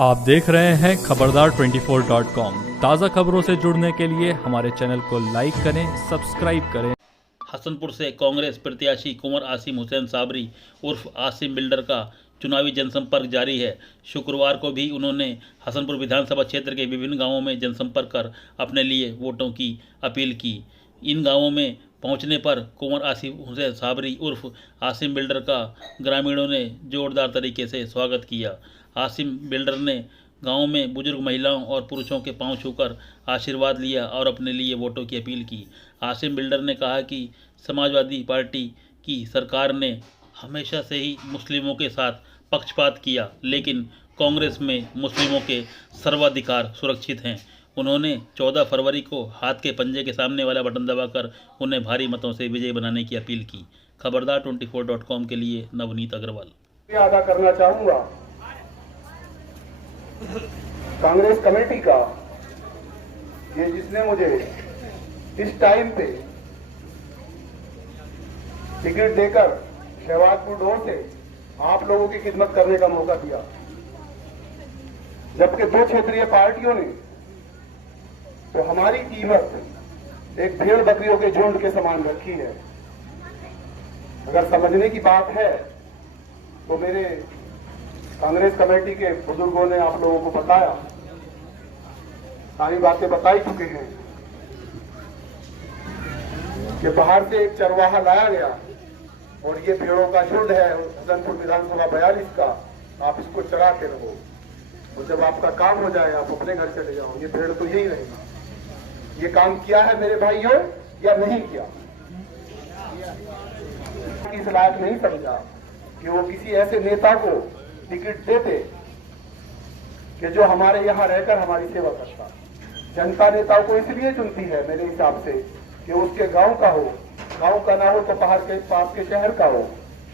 आप देख रहे हैं खबरदार 24.com। ताज़ा खबरों से जुड़ने के लिए हमारे चैनल को लाइक करें, सब्सक्राइब करें। हसनपुर से कांग्रेस प्रत्याशी कुंवर आसिम हुसैन साबरी उर्फ आसिम बिल्डर का चुनावी जनसंपर्क जारी है। शुक्रवार को भी उन्होंने हसनपुर विधानसभा क्षेत्र के विभिन्न गांवों में जनसंपर्क कर अपने लिए वोटों की अपील की। इन गांवों में पहुंचने पर कुंवर आसिम हुसैन साबरी उर्फ आसिम बिल्डर का ग्रामीणों ने जोरदार तरीके से स्वागत किया। आसिम बिल्डर ने गांव में बुजुर्ग महिलाओं और पुरुषों के पांव छूकर आशीर्वाद लिया और अपने लिए वोटों की अपील की। आसिम बिल्डर ने कहा कि समाजवादी पार्टी की सरकार ने हमेशा से ही मुस्लिमों के साथ पक्षपात किया, लेकिन कांग्रेस में मुस्लिमों के सर्वाधिकार सुरक्षित हैं। उन्होंने 14 फरवरी को हाथ के पंजे के सामने वाला बटन दबाकर उन्हें भारी मतों से विजयी बनाने की अपील की। खबरदार 24.com के लिए नवनीत अग्रवाल। अदा करना चाहूंगा कांग्रेस कमेटी का, ये जिसने मुझे इस टाइम पे टिकट देकर शहबाजपुर डोर से आप लोगों की खिदमत करने का मौका दिया, जबकि दो क्षेत्रीय पार्टियों ने तो हमारी कीमत एक भेड़ बकरियों के झुंड के समान रखी है। अगर समझने की बात है तो मेरे कांग्रेस कमेटी के बुजुर्गों ने आप लोगों को बताया, सारी बातें बताई चुके हैं कि बाहर से एक चरवाहा लाया गया और ये भेड़ों का झुंड है हसनपुर विधानसभा 42 का, आप इसको चराते रहो और जब आपका काम हो जाए आप अपने घर चले जाओ। ये भेड़ तो यही रहेगा। ये काम किया है मेरे भाइयों या नहीं किया? इस लायक नहीं समझा कि वो किसी ऐसे नेता को टिकट देते कि जो हमारे यहाँ रहकर हमारी सेवा करता। जनता नेताओं को इसलिए चुनती है मेरे हिसाब से कि उसके गांव का हो, गांव का ना हो तो पहाड़ के पास के शहर का हो,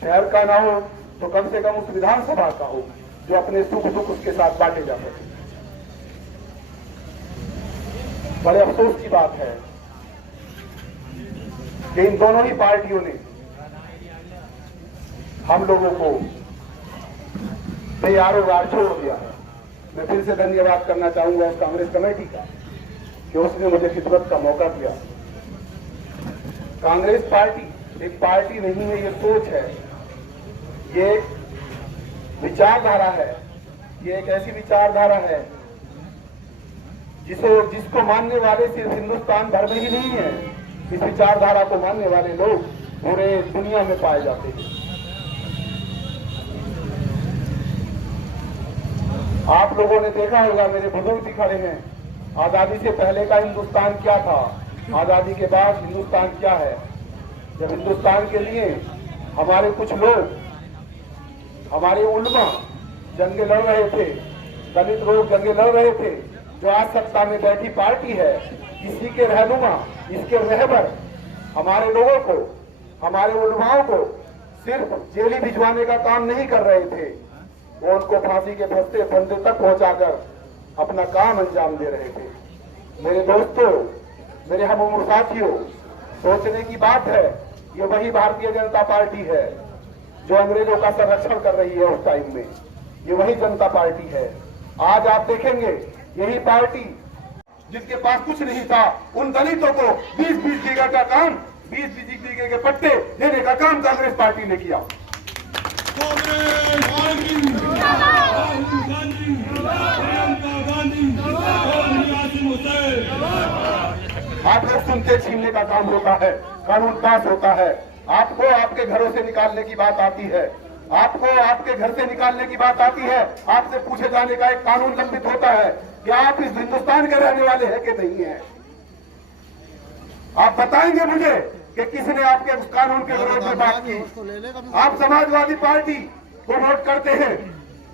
शहर का ना हो तो कम से कम उस विधानसभा का हो जो अपने सुख दुख उसके साथ बांटे जा सके। बड़े अफसोस की बात है कि इन दोनों ही पार्टियों ने हम लोगों को बेयारो गार छोड़ दिया है। मैं फिर से धन्यवाद करना चाहूंगा उस कांग्रेस कमेटी का कि उसने मुझे खिदमत का मौका दिया। कांग्रेस पार्टी एक पार्टी नहीं है, ये सोच है, ये विचारधारा है। ये एक ऐसी विचारधारा है जिसको मानने वाले सिर्फ हिंदुस्तान भर में ही नहीं है, इस विचारधारा को मानने वाले लोग पूरे दुनिया में पाए जाते हैं। आप लोगों ने देखा होगा, मेरे बुजुर्ग भी खड़े हैं, आजादी से पहले का हिंदुस्तान क्या था, आजादी के बाद हिंदुस्तान क्या है। जब हिंदुस्तान के लिए हमारे कुछ लोग, हमारे उल्मा जंगे लड़ रहे थे, दलित लोग जंगे लड़ रहे थे, जो आज सत्ता में बैठी पार्टी है, इसी के रहनुमा, इसके रहबर हमारे लोगों को, हमारे उल्माओं को सिर्फ जेल ही भिजवाने का काम नहीं कर रहे थे, वो उनको फांसी के फंदे तक पहुंचाकर अपना काम अंजाम दे रहे थे। मेरे दोस्तों, मेरे हम उम्र साथियों, सोचने की बात है, ये वही भारतीय जनता पार्टी है जो अंग्रेजों का संरक्षण कर रही है उस टाइम में। ये वही जनता पार्टी है। आज आप देखेंगे यही पार्टी जिसके पास कुछ नहीं था, उन दलितों को 20-20 बीघा का काम, 20-20 बीघे के पट्टे देने का काम कांग्रेस पार्टी ने किया। आप लोग सुनते छीनने का काम होता है, कानून पास होता है, आपको आपके घरों से निकालने की बात आती है, आपको आपके घर से निकालने की बात आती है, आपसे पूछे जाने का एक कानून लंबित होता है कि आप इस हिंदुस्तान के रहने वाले हैं कि नहीं है। आप बताएंगे मुझे कि किसने आपके उस कानून के विरोध में बात की। आप समाजवादी पार्टी को वोट करते हैं,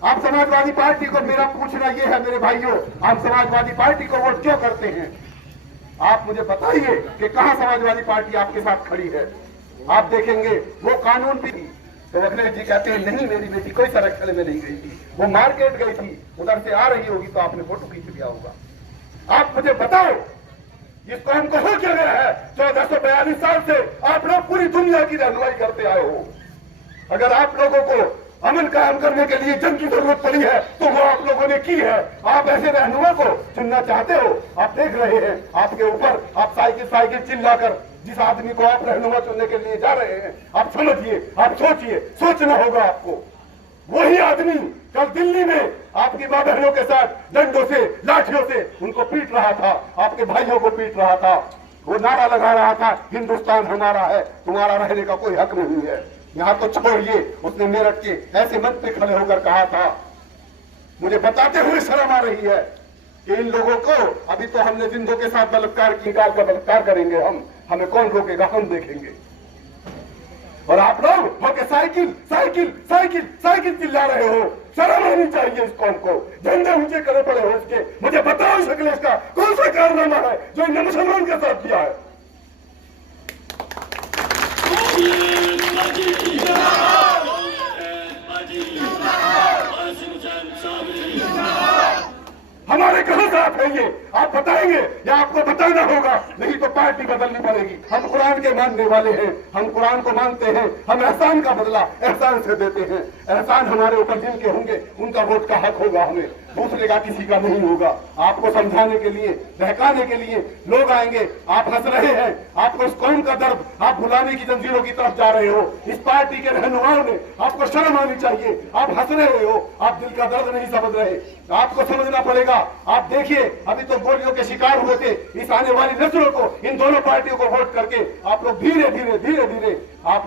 आप समाजवादी पार्टी को, मेरा पूछना यह है मेरे भाइयों, आप समाजवादी पार्टी को वोट क्यों करते हैं? आप मुझे बताइए कि कहां समाजवादी पार्टी आपके साथ खड़ी है। आप देखेंगे वो कानून भी, तो अखिलेश जी कहते हैं नहीं मेरी बेटी कोई संरक्षण में नहीं गई थी, वो मार्केट गई थी, उधर से आ रही होगी तो आपने फोटो खींच लिया होगा। आप मुझे बताओ, इस कौम को हो क्या गया है? 1442 साल से आप लोग पूरी दुनिया की रहनुमाई करते आए हो। अगर आप लोगों को अमन कायम करने के लिए जंग की जरूरत पड़ी है तो वो आप लोगों लोगों ने की है। आप ऐसे रहनुमा को चुनना चाहते हो? आप देख रहे हैं आपके ऊपर, आप साइकिल साइकिल चिल्लाकर जिस आदमी को आप रहनुमा चुनने के लिए जा रहे हैं, आप समझिए, आप सोचिए, सोचना होगा आपको। वही आदमी कल दिल्ली में आपकी मां बहनों के साथ डंडों से, लाठियों से उनको पीट रहा था, आपके भाइयों को पीट रहा था। वो नारा लगा रहा था, हिंदुस्तान हमारा है, तुम्हारा रहने का कोई हक नहीं है। यहाँ तो छोड़िए, उसने मेरठ के ऐसे मंच पे खड़े होकर कहा था। मुझे बताते हुए शर्म आ रही है कि इन लोगों को, अभी तो हमने जिंदों के साथ बलात्कार की, डाल का बलात्कार करेंगे हम, हमें कौन रोकेगा, हम देखेंगे। और आप लोग होके साइकिल साइकिल साइकिल साइकिल चिल्ला रहे हो। शर्म आनी चाहिए इस कौम को, झंडे ऊंचे करे पड़े हो इसके। मुझे बताओ अखिलेश का कौन सा कारनामा है जो इन्हें मुसलमान के साथ किया है? हमारे कहां साथ है ये, आप बताएंगे या आपको बताना होगा? नहीं तो पार्टी बदलनी पड़ेगी। हम कुरान के मानने वाले हैं, हम कुरान को मानते हैं, हम एहसान का बदला एहसान से देते हैं। एहसान हमारे ऊपर जिनके होंगे उनका वोट का हक होगा, हमें दूसरे का किसी का नहीं होगा। आपको समझाने के लिए, बहकाने के लिए लोग आएंगे, आप हंस रहे हैं, आपको इस कौम का दर्द आप भुलाने की जंजीरों की तरफ जा रहे हो। इस पार्टी के रहनुमाओं ने, आपको शर्म आनी चाहिए, आप हंस रहे हो, आप दिल का दर्द नहीं समझ रहे। आपको समझना पड़ेगा। आप देखिए, अभी तो गोलियों के शिकार हुए थे, इस आने वाली नस्लों को इन दोनों पार्टियों को वोट करके आप लोग धीरे धीरे धीरे धीरे आप लोग